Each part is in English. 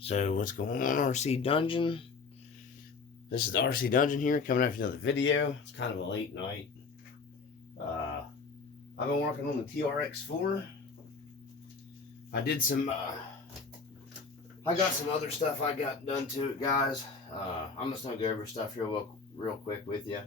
So what's going on, RC Dungeon? This is the RC Dungeon here, coming after another video. It's kind of a late night. I've been working on the TRX4. I did some, I got some other stuff I got done to it, guys. I'm just going to go over stuff real quick with you.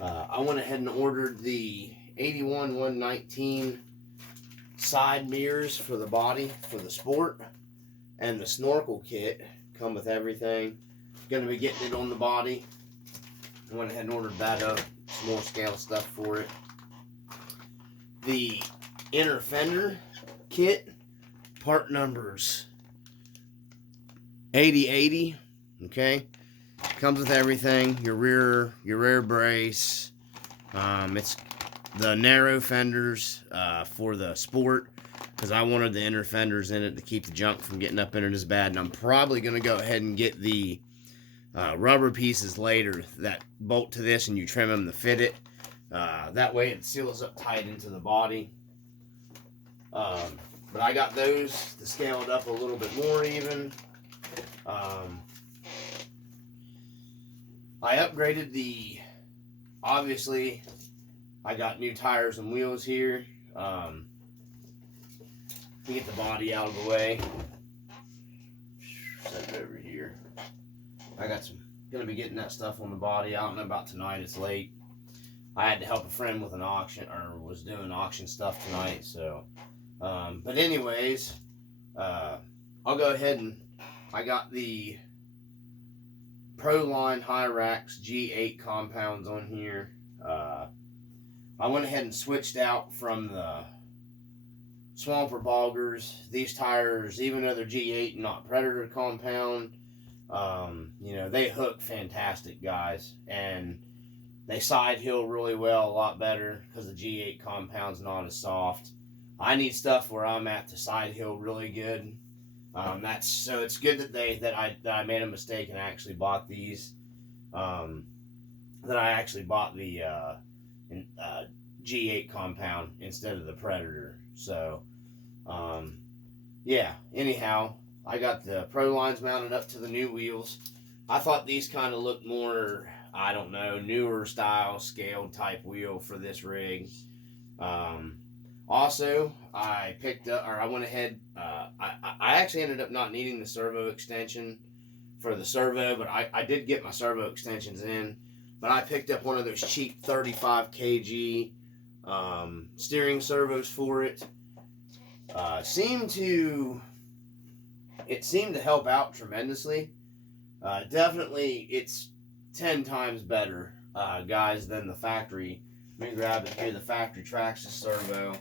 I went ahead and ordered the 81-119 side mirrors for the body, for the Sport. And the snorkel kit come with everything. Going to be getting it on the body. I went ahead and ordered that up. Some more scale stuff for it. The inner fender kit, part numbers 8080. Okay, comes with everything. Your rear brace. It's the narrow fenders for the Sport, because I wanted the inner fenders in it to keep the junk from getting up in it as bad. And I'm probably going to go ahead and get the rubber pieces later that bolt to this, and you trim them to fit it. That way it seals up tight into the body. But I got those to scale it up a little bit more even. I upgraded obviously, I got new tires and wheels here. To get the body out of the way. Set it over here. Gonna be getting that stuff on the body. I don't know about tonight, it's late. I had to help a friend with an auction, or was doing auction stuff tonight, so. But anyways, I'll go ahead and, I got the Proline Hyrax G8 compounds on here. I went ahead and switched out from the Swamper Boggers. These tires, even though they're G8 and not Predator compound, you know, they hook fantastic, guys. And they side hill really well, a lot better, because the G8 compound's not as soft. I need stuff where I'm at to side hill really good. So it's good that I made a mistake and actually bought these. That I actually bought the G8 compound instead of the Predator. So, yeah, anyhow, I got the Pro lines mounted up to the new wheels. I thought these kind of looked more, I don't know, newer style, scaled type wheel for this rig. Also, I went ahead, I actually ended up not needing the servo extension for the servo, but I did get my servo extensions in. But I picked up one of those cheap 35 kg steering servos for it. It seemed to help out tremendously. Definitely, it's 10 times better, guys, than the factory. Let me grab it here. The factory Traxxas servo,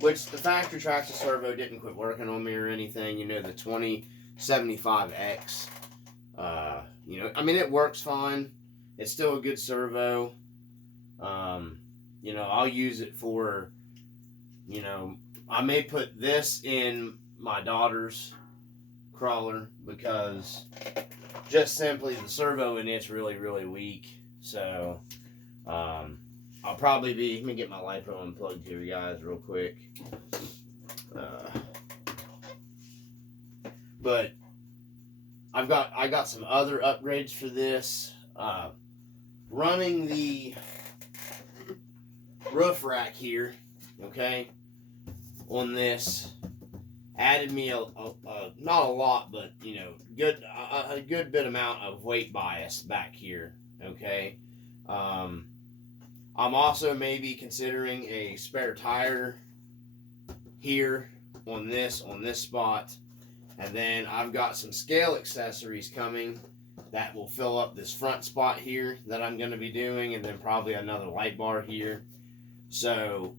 which the factory Traxxas servo didn't quit working on me or anything. You know, the 2075X. You know, I mean, it works fine. It's still a good servo. You know, I'll use it for, you know, I may put this in my daughter's crawler, because just simply the servo in it's really, really weak. So, I'll probably be, let me get my LiPo unplugged here, guys, real quick. But I got some other upgrades for this. Running the roof rack here, okay, on this added me a not a lot, but you know, a good bit amount of weight bias back here, okay. I'm also maybe considering a spare tire here on this spot, and then I've got some scale accessories coming that will fill up this front spot here that I'm going to be doing, and then probably another light bar here. So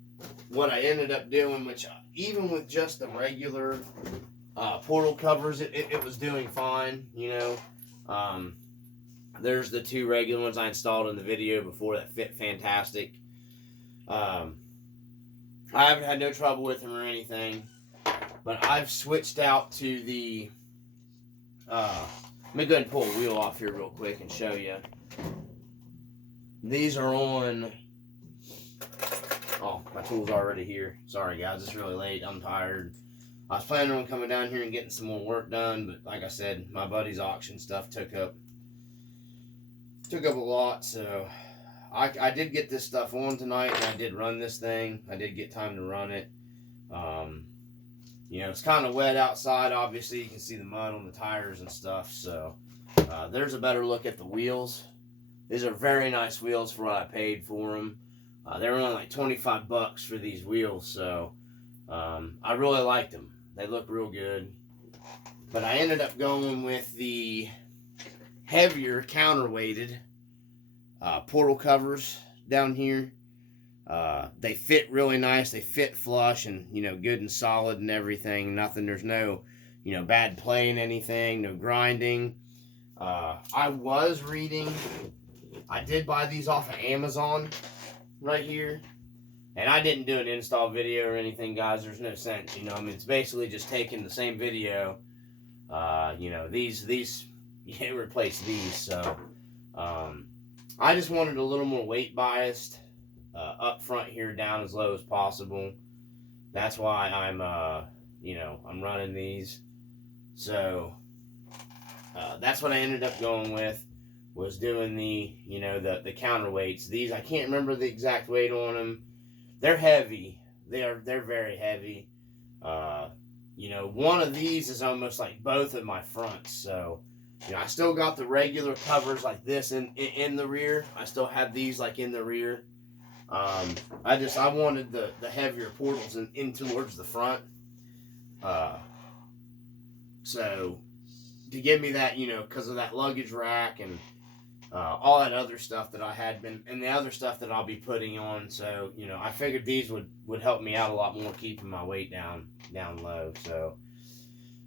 what I ended up doing, which even with just the regular portal covers, it was doing fine, you know. There's the two regular ones I installed in the video before that fit fantastic. I haven't had no trouble with them or anything, but I've switched out to the let me go ahead and pull a wheel off here real quick and show you. These are on, oh, my tool's already here. Sorry guys, it's really late, I'm tired. I was planning on coming down here and getting some more work done, but like I said, my buddy's auction stuff took up a lot, so I did get this stuff on tonight, and I did run this thing. I did get time to run it. You know, it's kind of wet outside. Obviously, you can see the mud on the tires and stuff, so there's a better look at the wheels. These are very nice wheels for what I paid for them. They were only like 25 bucks for these wheels, so I really liked them. They look real good. But I ended up going with the heavier counterweighted portal covers down here. They fit really nice. They fit flush and, you know, good and solid and everything. Nothing, there's no, you know, bad playing anything, no grinding. I was reading, I did buy these off of Amazon right here. And I didn't do an install video or anything, guys. There's no sense, you know. I mean, it's basically just taking the same video. You know, these you can't replace these. So, I just wanted a little more weight biased up front here, down as low as possible. That's why I'm, you know, I'm running these. So, that's what I ended up going with. Was doing the, you know, the counterweights. These, I can't remember the exact weight on them. They're heavy. They're very heavy. You know, one of these is almost like both of my fronts. So, you know, I still got the regular covers like this in the rear. I still have these like in the rear. I wanted the heavier portals in towards the front. So to give me that, you know, because of that luggage rack and all that other stuff that I had been, and the other stuff that I'll be putting on. So, you know, I figured these would help me out a lot more, keeping my weight down low. So,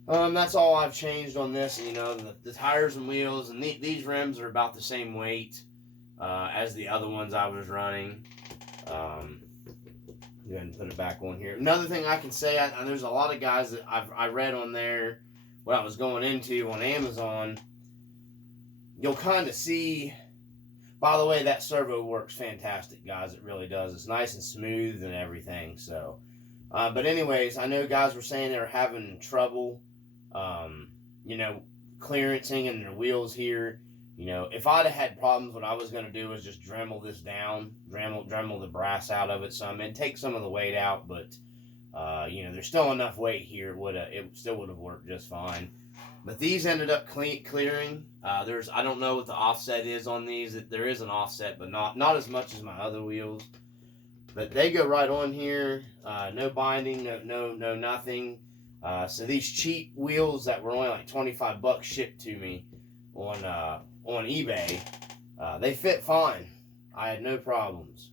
that's all I've changed on this. You know, the tires and wheels, and these rims are about the same weight as the other ones I was running. Go ahead and put it back on here. Another thing I can say, there's a lot of guys that I read on there, what I was going into on Amazon. You'll kind of see, by the way, that servo works fantastic, guys. It really does. It's nice and smooth and everything. So, but anyways, I know guys were saying they were having trouble, you know, clearancing in their wheels here. You know, if I'd have had problems, what I was going to do was just Dremel this down, Dremel the brass out of it some, and take some of the weight out. But, you know, there's still enough weight here. It still would have worked just fine. But these ended up clearing. I don't know what the offset is on these. There is an offset, but not as much as my other wheels. But they go right on here. No binding, no nothing. So these cheap wheels that were only like 25 bucks shipped to me on eBay, they fit fine. I had no problems.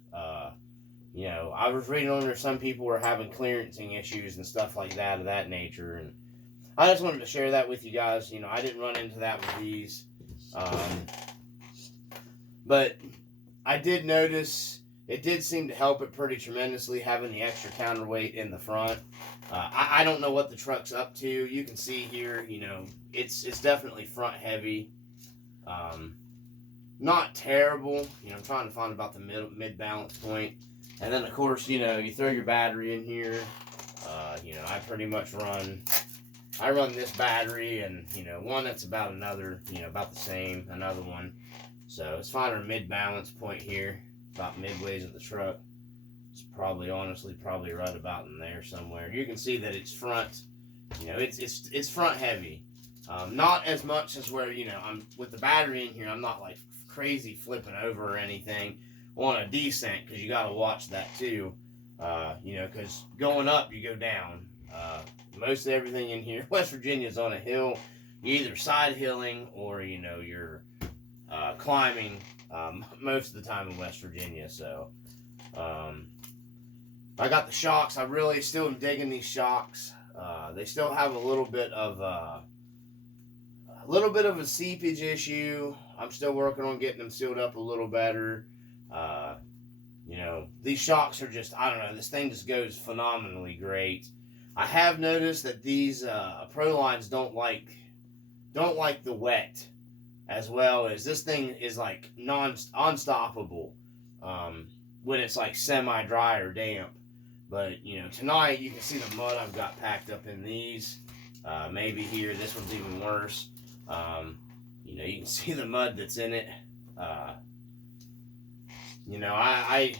You know, I was reading on there some people were having clearancing issues and stuff like that of that nature, and I just wanted to share that with you guys. You know, I didn't run into that with these. But I did notice it did seem to help it pretty tremendously having the extra counterweight in the front. I don't know what the truck's up to. You can see here, you know, it's definitely front heavy. Not terrible. You know, I'm trying to find about the mid balance point. And then, of course, you know, you throw your battery in here. You know, I pretty much run this battery and, you know, one that's about about the same, another one. So it's finding a mid-balance point here, about midways of the truck. It's honestly right about in there somewhere. You can see that it's front, you know, it's front heavy. Not as much as where, you know, I'm with the battery in here, I'm not like crazy flipping over or anything on a descent, because you got to watch that too. You know, because going up, you go down. Most of everything in here, West Virginia is on a hill. You're either side hilling or, you know, you're climbing most of the time in West Virginia. So, I got the shocks. I really still am digging these shocks. They still have a little bit of a seepage issue. I'm still working on getting them sealed up a little better. You know, these shocks are just, I don't know, this thing just goes phenomenally great. I have noticed that these Pro Lines don't like the wet as well as this thing is like unstoppable when it's like semi-dry or damp. But, you know, tonight you can see the mud I've got packed up in these. Maybe here, this one's even worse. You know, you can see the mud that's in it. You know, I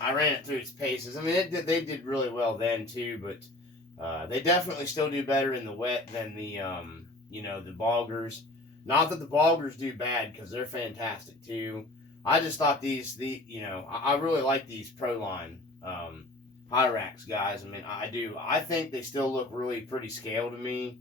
ran it through its paces. I mean, they did really well then too, but they definitely still do better in the wet than the you know, the boggers. Not that the boggers do bad, because they're fantastic too. I just thought you know, I really like these Proline Hyrax guys. I mean, I do. I think they still look really pretty scale to me.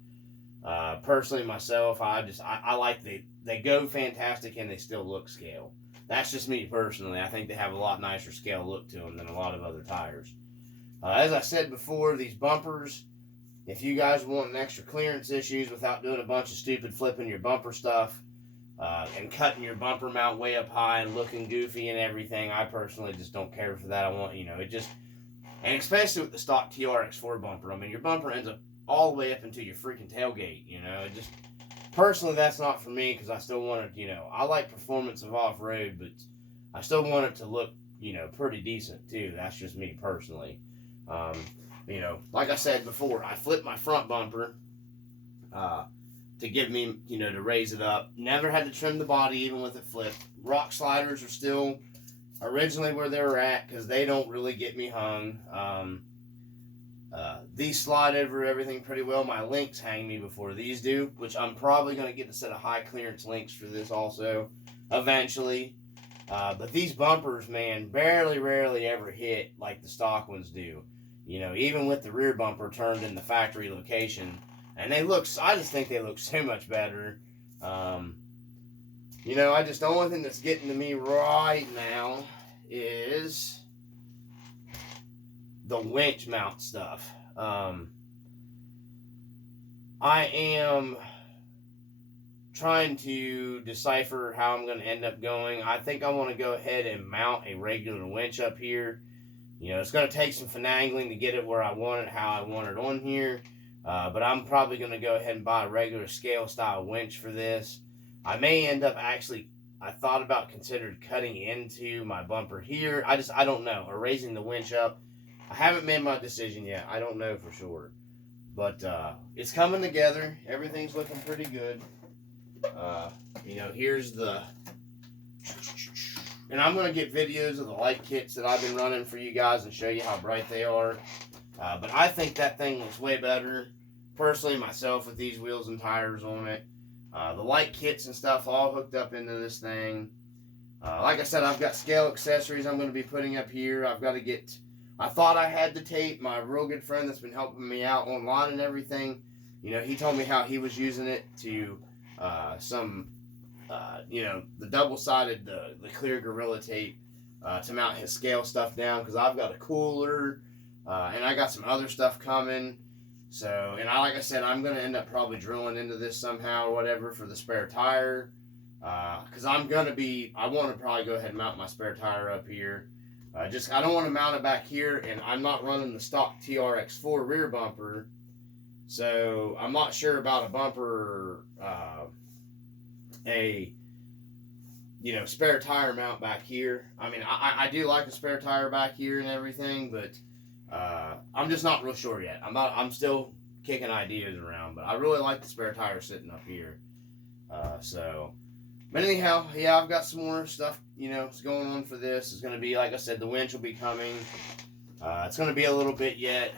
Personally, myself, I like they go fantastic and they still look scale. That's just me personally. I think they have a lot nicer scale look to them than a lot of other tires. As I said before, these bumpers, if you guys want extra clearance issues without doing a bunch of stupid flipping your bumper stuff and cutting your bumper mount way up high and looking goofy and everything, I personally just don't care for that. I want, you know, it just, and especially with the stock TRX4 bumper, I mean, your bumper ends up all the way up into your freaking tailgate, you know. It just, personally, that's not for me, because I still want it, you know, I like performance of off-road, but I still want it to look, you know, pretty decent too. That's just me personally. You know, like I said before, I flipped my front bumper to give me, you know, to raise it up. Never had to trim the body even with it flipped. Rock sliders are still originally where they were at, because they don't really get me hung. These slide over everything pretty well. My links hang me before these do, which I'm probably going to get a set of high clearance links for this also eventually. But these bumpers, man, rarely ever hit like the stock ones do. You know, even with the rear bumper turned in the factory location. And they look, I just think they look so much better. You know, the only thing that's getting to me right now is the winch mount stuff. I am trying to decipher how I'm going to end up going. I think I want to go ahead and mount a regular winch up here. You know, it's going to take some finagling to get it where I want it, how I want it on here. But I'm probably going to go ahead and buy a regular scale style winch for this. I may end up actually, I thought about considered cutting into my bumper here. I don't know, or raising the winch up. I haven't made my decision yet. I don't know for sure. But it's coming together. Everything's looking pretty good. You know, here's the... And I'm going to get videos of the light kits that I've been running for you guys and show you how bright they are. But I think that thing looks way better, personally, myself, with these wheels and tires on it. The light kits and stuff all hooked up into this thing. Like I said, I've got scale accessories I'm going to be putting up here. I've got to get... I thought I had the tape. My real good friend that's been helping me out online and everything, you know, he told me how he was using it to you know, the double-sided, the clear Gorilla tape to mount his scale stuff down, because I've got a cooler and I got some other stuff coming. So, and like I said, I'm going to end up probably drilling into this somehow or whatever for the spare tire, because I want to probably go ahead and mount my spare tire up here. I don't want to mount it back here, and I'm not running the stock TRX4 rear bumper, so I'm not sure about a bumper, you know, spare tire mount back here. I mean, I do like a spare tire back here and everything, but I'm just not real sure yet. I'm still kicking ideas around, but I really like the spare tire sitting up here. But anyhow, yeah, I've got some more stuff, you know, it's going on for this. It's going to be, like I said, the winch will be coming. It's going to be a little bit yet,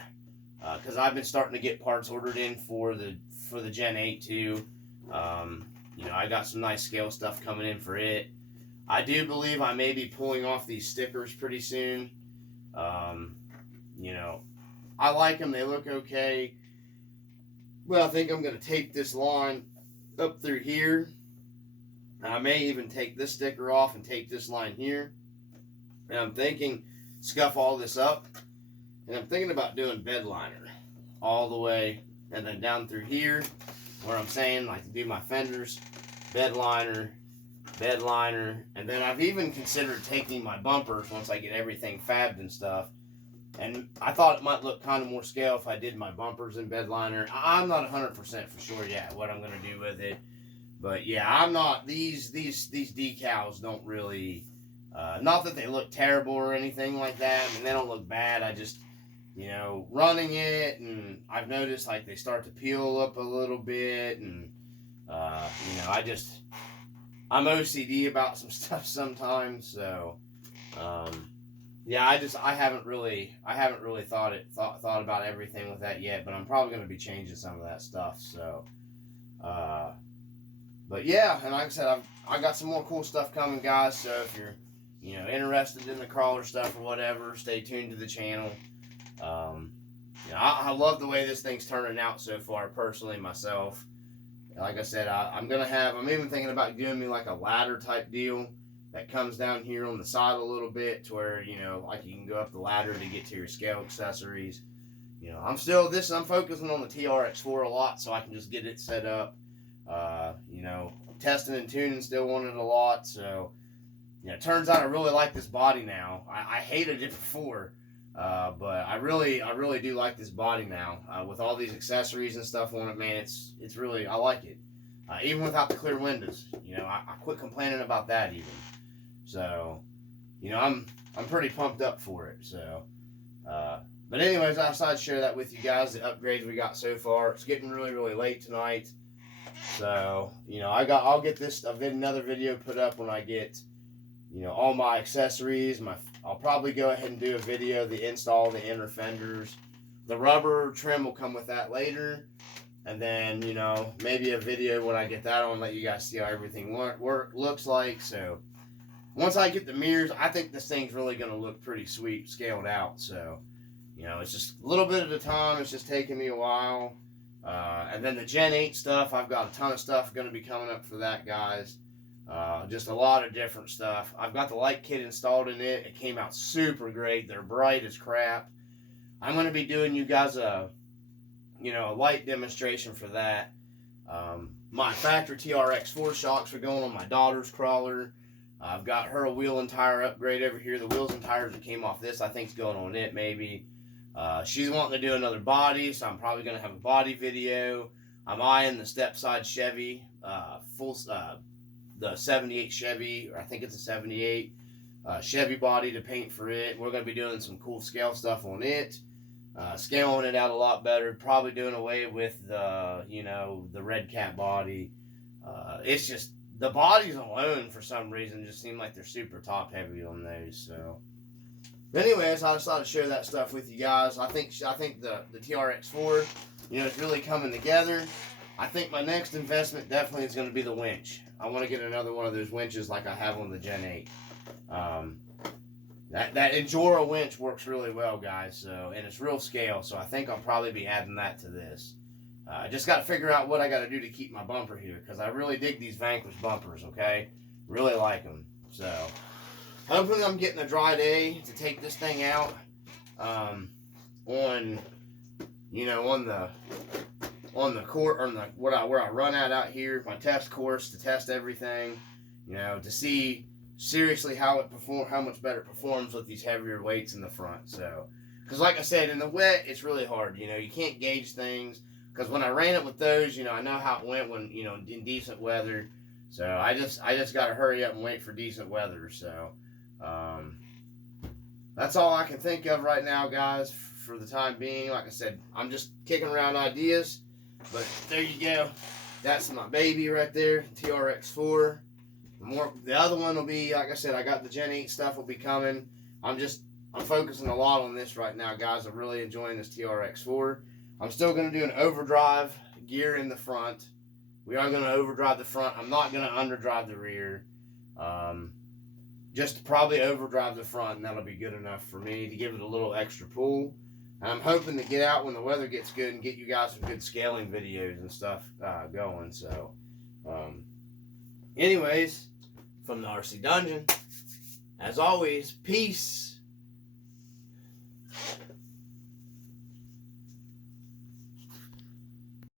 because I've been starting to get parts ordered in for the Gen 8 too. You know, I got some nice scale stuff coming in for it. I do believe I may be pulling off these stickers pretty soon. You know, I like them. They look okay. But I think I'm going to tape this line up through here. I may even take this sticker off and tape this line here. And I'm thinking, scuff all this up. And I'm thinking about doing bed liner all the way. And then down through here, where I'm saying, like, to do my fenders, bed liner. And then I've even considered taking my bumpers once I get everything fabbed and stuff. And I thought it might look kind of more scale if I did my bumpers in bed liner. I'm not 100% for sure yet what I'm going to do with it. But yeah, I'm not, these decals don't really, not that they look terrible or anything like that. I mean, they don't look bad. you know, running it, and I've noticed like they start to peel up a little bit, and you know, I'm OCD about some stuff sometimes, so yeah, I haven't really thought about everything with that yet, but I'm probably going to be changing some of that stuff. So, but yeah, and like I said, I got some more cool stuff coming, guys. So if you're, you know, interested in the crawler stuff or whatever, stay tuned to the channel. You know, I love the way this thing's turning out so far, personally, myself. Like I said, I'm even thinking about doing me like a ladder type deal that comes down here on the side a little bit, to where, you know, like you can go up the ladder to get to your scale accessories. You know, I'm focusing on the TRX4 a lot, so I can just get it set up. You know, testing and tuning still on it a lot, so, you know, it turns out I really like this body now. I hated it before, but I really do like this body now. With all these accessories and stuff on it, man, it's really, I like it. Even without the clear windows, you know, I quit complaining about that even. So, you know, I'm pretty pumped up for it. So, but anyways, I decided to share that with you guys, the upgrades we got so far. It's getting really late tonight. So, you know, I'll get another video put up when I get, you know, all my accessories. I'll probably go ahead and do a video the install the inner fenders. The rubber trim will come with that later. And then, you know, maybe a video when I get that on, let you guys see how everything looks like. So, once I get the mirrors, I think this thing's really going to look pretty sweet, scaled out. So, you know, it's just a little bit at a time. It's just taking me a while. And then the Gen 8 stuff, I've got a ton of stuff going to be coming up for that, guys. Just a lot of different stuff. I've got the light kit installed in it. It came out super great. They're bright as crap. I'm going to be doing you guys a light demonstration for that. My factory TRX4 shocks are going on my daughter's crawler. I've got her a wheel and tire upgrade over here. The wheels and tires that came off this, I think, is going on it, maybe. She's wanting to do another body, so I'm probably going to have a body video. I'm eyeing the step-side Chevy, the 78 Chevy, or I think it's a 78 Chevy body to paint for it. We're going to be doing some cool scale stuff on it. Scaling it out a lot better. Probably doing away with the red cap body. It's just, the bodies alone, for some reason, just seem like they're super top heavy on those. So, but anyways, I decided to share that stuff with you guys. I think the TRX4, you know, it's really coming together. I think my next investment definitely is going to be the winch. I want to get another one of those winches like I have on the Gen 8. That Endura winch works really well, guys. So, and it's real scale. So I think I'll probably be adding that to this. I just got to figure out what I got to do to keep my bumper here, because I really dig these Vanquish bumpers, okay? Really like them. So, hopefully I'm getting a dry day to take this thing out on the court, or where I run out here, my test course, to test everything, you know, to see seriously how much better it performs with these heavier weights in the front. So, because like I said, in the wet, it's really hard. You know, you can't gauge things. Because when I ran it with those, you know, I know how it went when, you know, in decent weather. So I just got to hurry up and wait for decent weather. So that's all I can think of right now, guys, for the time being. Like I said, I'm just kicking around ideas. But there you go. That's my baby right there, TRX4. The other one will be, like I said, I got the Gen 8 stuff will be coming. I'm focusing a lot on this right now, guys. I'm really enjoying this TRX4. I'm still going to do an overdrive gear in the front. We are going to overdrive the front. I'm not going to underdrive the rear. Just probably overdrive the front, and that'll be good enough for me to give it a little extra pull. And I'm hoping to get out when the weather gets good and get you guys some good scaling videos and stuff going. So, anyways, from the RC Dungeon, as always, peace.